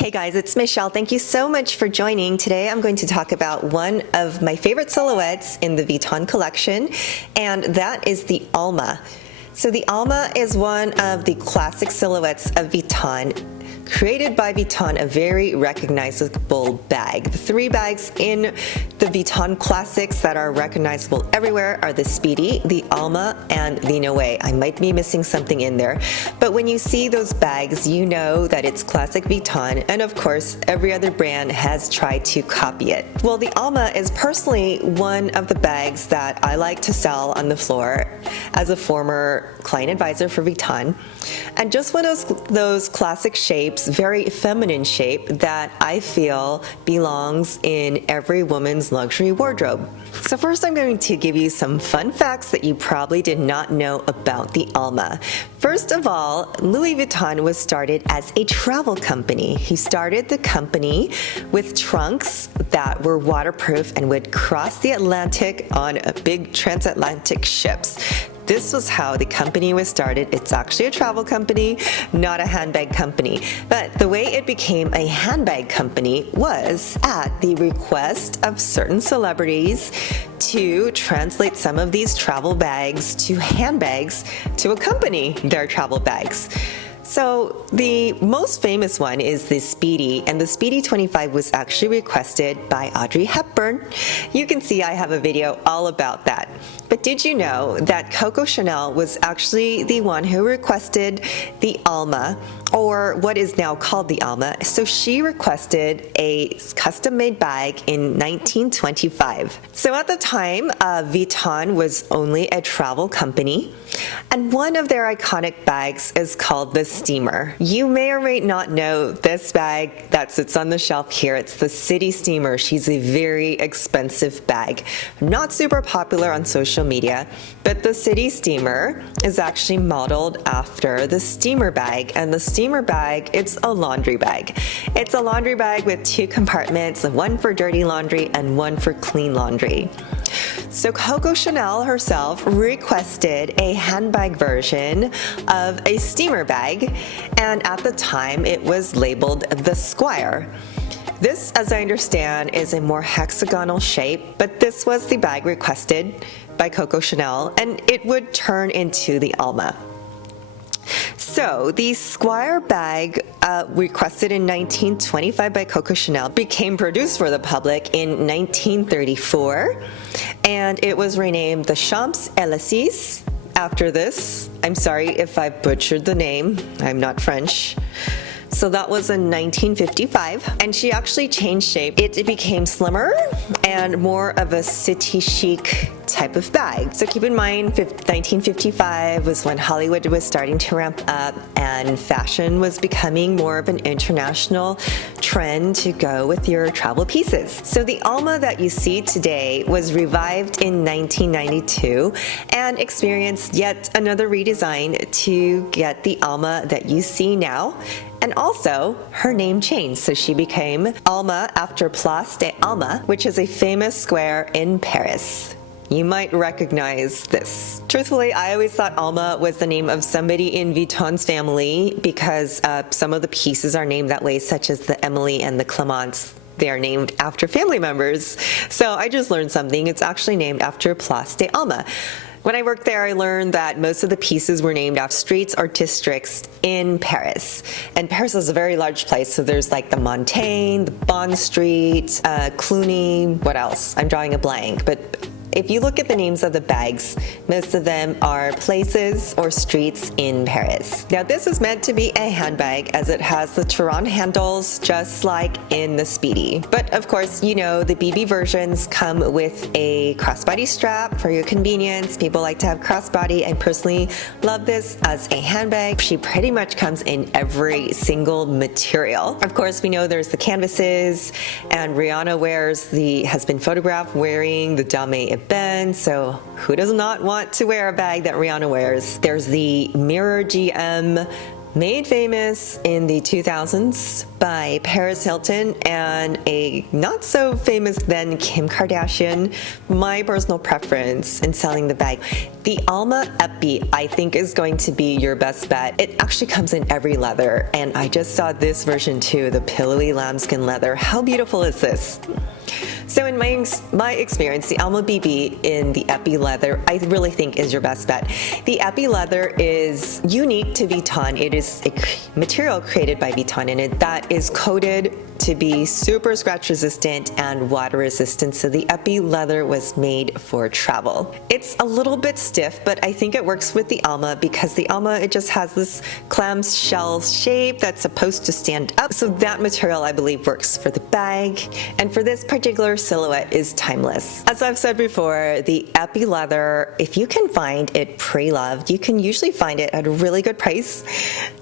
Hey guys, it's Michelle. Thank you so much for joining. Today I'm going to talk about one of my favorite silhouettes in the Vuitton collection, and that is the Alma. So the Alma is one of the classic silhouettes of Vuitton, created by Vuitton, a very recognizable bag. The three bags in the Vuitton classics that are recognizable everywhere are the Speedy, the Alma, and the Noé. I might be missing something in there, but when you see those bags, you know that it's classic Vuitton, and of course, every other brand has tried to copy it. Well, the Alma is personally one of the bags that I like to sell on the floor as a former client advisor for Vuitton, and just one of those classic shapes, very feminine shape that I feel belongs in every woman's luxury wardrobe. So first I'm going to give you some fun facts that you probably did not know about the Alma. First of all, Louis Vuitton was started as a travel company. He started the company with trunks that were waterproof and would cross the Atlantic on big transatlantic ships. This was how the company was started. It's actually a travel company, not a handbag company. But the way it became a handbag company was at the request of certain celebrities to translate some of these travel bags to handbags to accompany their travel bags. So the most famous one is the Speedy, and the Speedy 25 was actually requested by Audrey Hepburn. You can see I have a video all about that. But did you know that Coco Chanel was actually the one who requested the Alma, or what is now called the Alma? So she requested a custom-made bag in 1925. So at the time, Vuitton was only a travel company, and one of their iconic bags is called the Steamer. You may or may not know this bag that sits on the shelf here. It's the City Steamer. She's a very expensive bag. Not super popular on social media, but the City Steamer is actually modeled after the Steamer bag, and the Steamer bag, it's a laundry bag. It's a laundry bag with two compartments, one for dirty laundry and one for clean laundry. So Coco Chanel herself requested a handbag version of a steamer bag, and at the time it was labeled the SQUIRE. This, as I understand, is a more hexagonal shape, but this was the bag requested by Coco Chanel, and it would turn into the Alma. So the SQUIRE bag, requested in 1925 by Coco Chanel, became produced for the public in 1934, and it was renamed the Champs-Élysées after this. I'm sorry if I butchered the name, I'm not French. So that was in 1955, and she actually changed shape. It became slimmer and more of a city chic type of bag. So keep in mind, 1955 was when Hollywood was starting to ramp up and fashion was becoming more of an international trend to go with your travel pieces. So the Alma that you see today was revived in 1992 and experienced yet another redesign to get the Alma that you see now. And also, her name changed, so she became Alma after Place d'Alma, which is a famous square in Paris. You might recognize this. Truthfully, I always thought Alma was the name of somebody in Vuitton's family because some of the pieces are named that way, such as the Emily and the Clemence. They are named after family members. So I just learned something. It's actually named after Place d'Alma. When I worked there, I learned that most of the pieces were named after streets or districts in Paris. And Paris is a very large place, so there's like the Montaigne, the Bond Street, Cluny, what else? I'm drawing a blank. But if you look at the names of the bags, most of them are places or streets in Paris. Now this is meant to be a handbag as it has the Turon handles just like in the Speedy. But of course, you know, the BB versions come with a crossbody strap for your convenience. People like to have crossbody. I personally love this as a handbag. She pretty much comes in every single material. Of course, we know there's the canvases, and Rihanna has been photographed wearing the Dame Ben, so who does not want to wear a bag that Rihanna wears? There's the Mirror GM made famous in the 2000s by Paris Hilton and a not so famous then Kim Kardashian. My personal preference in selling the bag. The Alma Epi, I think, is going to be your best bet. It actually comes in every leather, and I just saw this version too, the pillowy lambskin leather. How beautiful is this? So in my experience, the Alma BB in the Epi leather, I really think is your best bet. The Epi leather is unique to Vuitton. It is a material created by Vuitton, and that is coated to be super scratch resistant and water resistant. So the Epi leather was made for travel. It's a little bit stiff, but I think it works with the Alma because the Alma, it just has this clamshell shape that's supposed to stand up. So that material, I believe, works for the bag. And for this particular silhouette is timeless. As I've said before, the Epi leather, if you can find it pre-loved, you can usually find it at a really good price,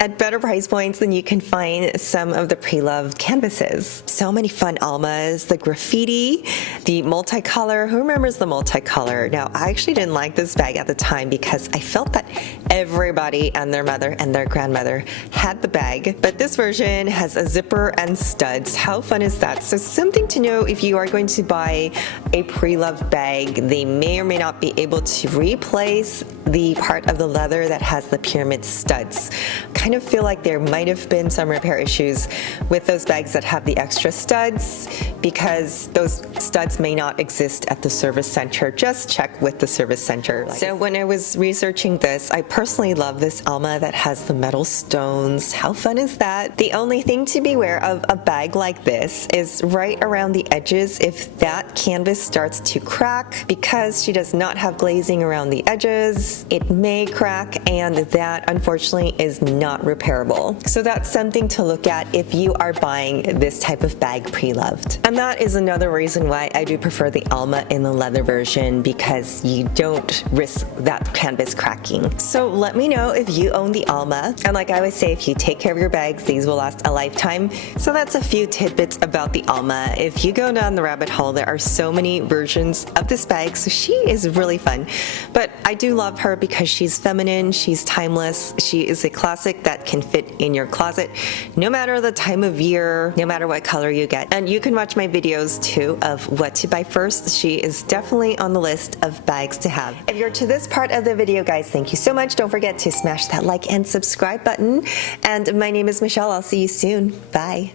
at better price points than you can find some of the pre-loved canvases. So many fun Almas, the graffiti, the multicolor. Who remembers the multicolor? Now, I actually didn't like this bag at the time because I felt that everybody and their mother and their grandmother had the bag, but this version has a zipper and studs. How fun is that? So something to know if you are going to buy a pre-loved bag, they may or may not be able to replace the part of the leather that has the pyramid studs. Kind of feel like there might have been some repair issues with those bags that have the extra studs because those studs may not exist at the service center. Just check with the service center. So when I was researching this, I personally love this Alma that has the metal stones. How fun is that? The only thing to be aware of a bag like this is right around the edges. If that canvas starts to crack, because she does not have glazing around the edges, it may crack, and that unfortunately is not repairable. So that's something to look at if you are buying this type of bag pre-loved. And that is another reason why I do prefer the Alma in the leather version, because you don't risk that canvas cracking. So let me know if you own the Alma. And like I always say, if you take care of your bags, these will last a lifetime. So that's a few tidbits about the Alma. If you go down the rabbit hole, there are so many versions of this bag, so she is really fun. But I do love her because she's feminine, she's timeless, she is a classic that can fit in your closet no matter the time of year, no matter what color you get. And you can watch my videos too of what to buy first. She is definitely on the list of bags to have. If you're to this part of the video, guys, thank you so much. Don't forget to smash that like and subscribe button. And my name is Michelle. I'll see you soon. Bye.